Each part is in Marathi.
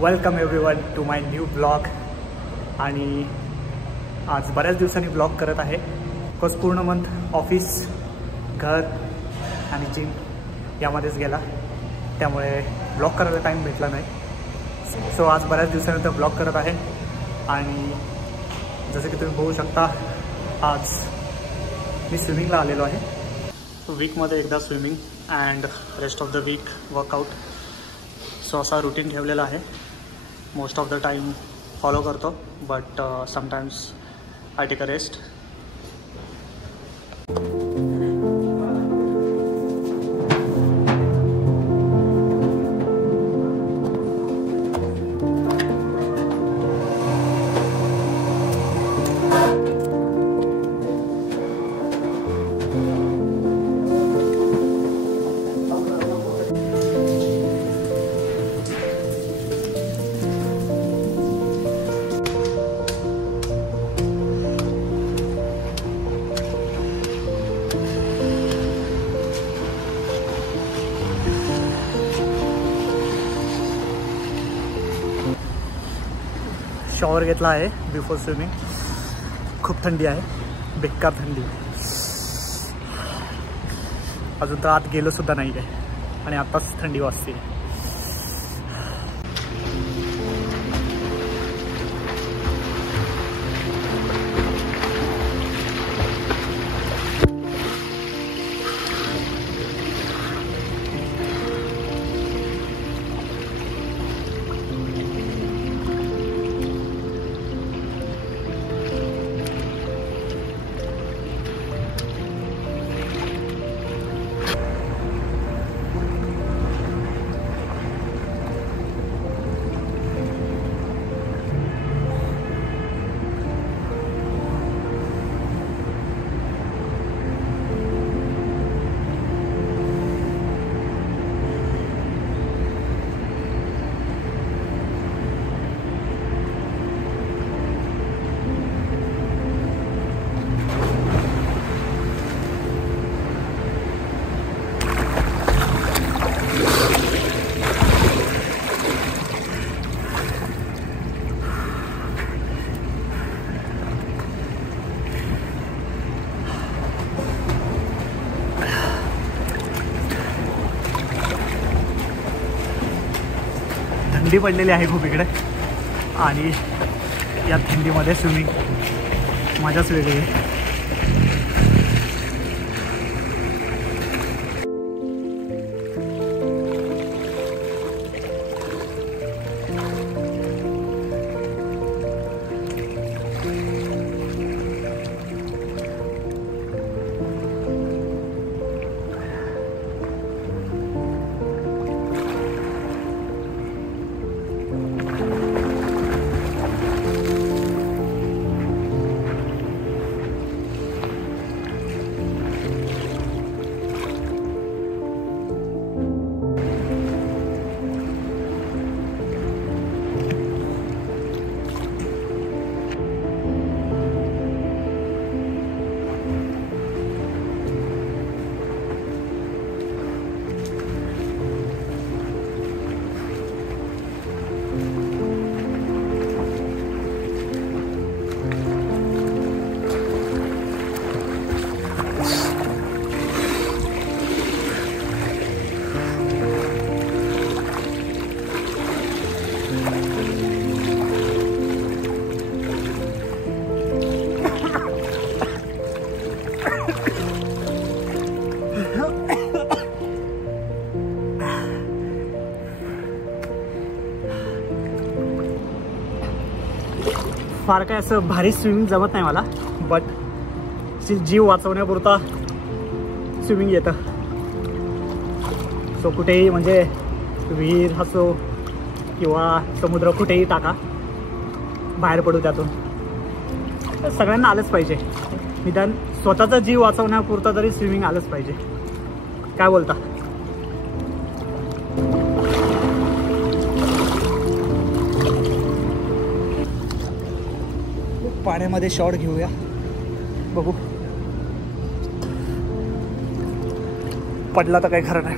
Welcome everyone to my new blog. आणि आज बऱ्याच दिवसांनी ब्लॉग करत आहे. बिकॉज पूर्ण मंथ ऑफिस, घर आणि जिम यामध्येच गेला, त्यामुळे ब्लॉग करायला टाईम भेटला नाही. सो आज बऱ्याच दिवसानंतर ब्लॉग करत आहे. आणि जसं की तुम्ही बघू शकता, आज मी स्विमिंगला आलेलो आहे. वीकमध्ये एकदा swimming and rest of the week workout. So असा रुटीन ठेवलेला आहे. Most of the time follow करतो, but sometimes I take a rest. Shower घेतला आहे बिफोर स्विमिंग. खूप थंडी आहे, बेकार थंडी. अजून तर आत गेलो सुद्धा नाही आहे आणि आत्ताच थंडी वाजते. थंडी पडलेली आहे खूप इकडे, आणि या थंडीमध्ये स्विमिंग मजाच वेगळी आहे. फार काय असं भारी स्विमिंग जमत नाही मला, बट जीव वाचवण्यापुरता स्विमिंग येतं. सो कुठेही, म्हणजे विहीर असो किंवा समुद्र, कुठेही टाका, बाहेर पडू त्यातून. तर सगळ्यांना आलंच पाहिजे. निदान स्वतःचा जीव वाचवण्यापुरता तरी स्विमिंग आलंच पाहिजे. काय बोलता? पाण्यामध्ये शॉट घेऊया, बघू. पडला तर काही खरं नाही.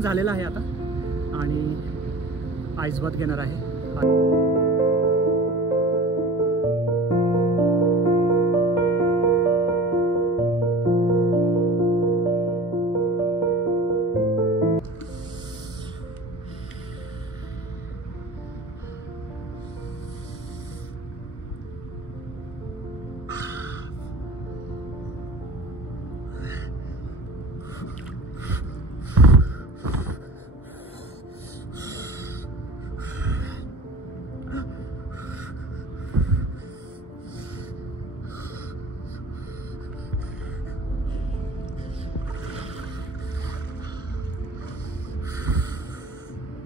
जेवण झालेलं आहे आता आणि आईस बाथ घेणार आहे.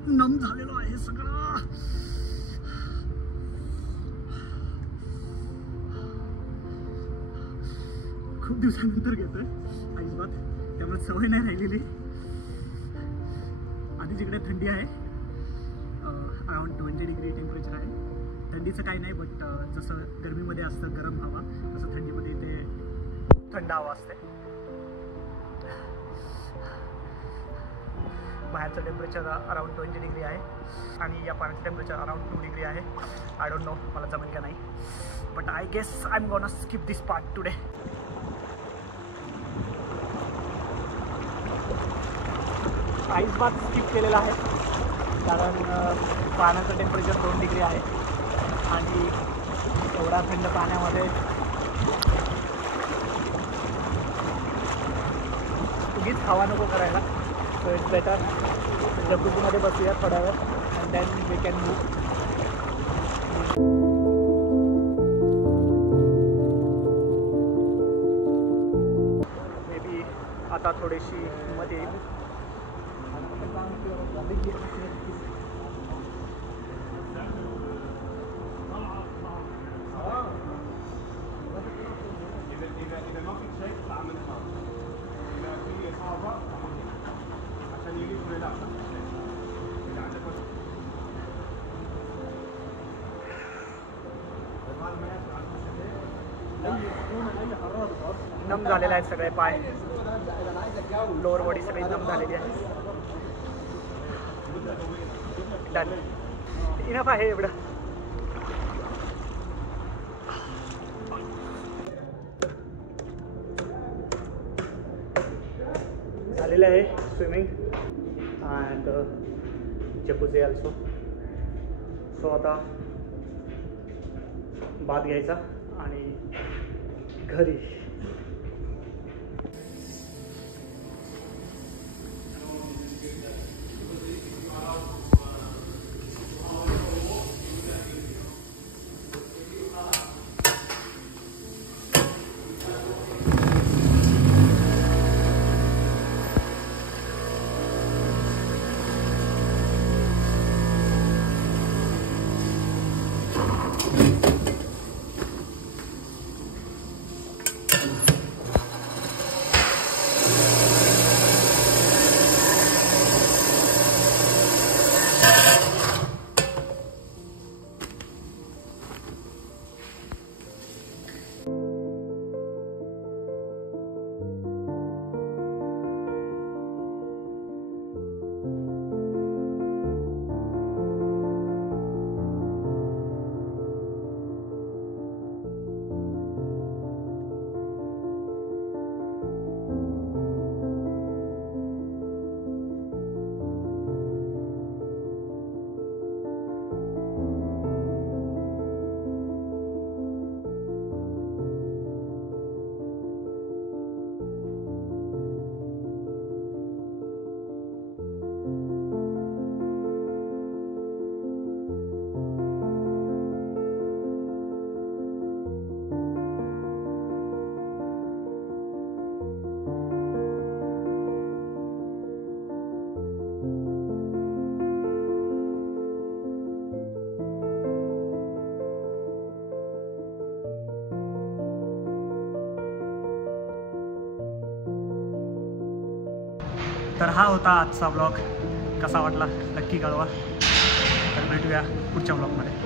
नम झालेलो आहे सगळं. खूप दिवसानंतर घेतोय आईस बाथ, त्यामुळे सवय नाही राहिलेली. आधी जिकडे थंडी आहे, अराउंड 20 डिग्री टेम्परेचर आहे. थंडीचं काही नाही, बट जसं गरमीमध्ये असतं गरम हवा, तसं थंडीमध्ये इथे थंड हवा असते. बाहेरचं टेम्परेचर अराउंड 20 डिग्री आहे आणि या पाण्याचं टेम्परेचर अराउंड 2 डिग्री आहे. आय डोंट नो मला जमेल का नाही, but I guess I am gonna skip this part today. Ice bath skip केलेला आहे कारण पाण्याचं टेम्परेचर 2 डिग्री आहे आणि एवढ्या थंड पाण्यामध्ये उगीच हवा नको करायला. सो इट्स बेटर जबुकीमध्ये बसूया थोड्या वेळ and then we can move. Maybe आता थोडीशी हिंमत येईल. नम झालेला आहेत सगळे पाय, लोअर बॉडी सगळी नम झालेली आहे. डन, इनफ आहे एवढं. झालेलं आहे swimming and jacuzzi also. So आता बाथ घ्यायचा आणि घरी. तर हा होता आजचा ब्लॉग. कसा वाटला नक्की कळवा. तर भेटूया पुढच्या ब्लॉगमध्ये.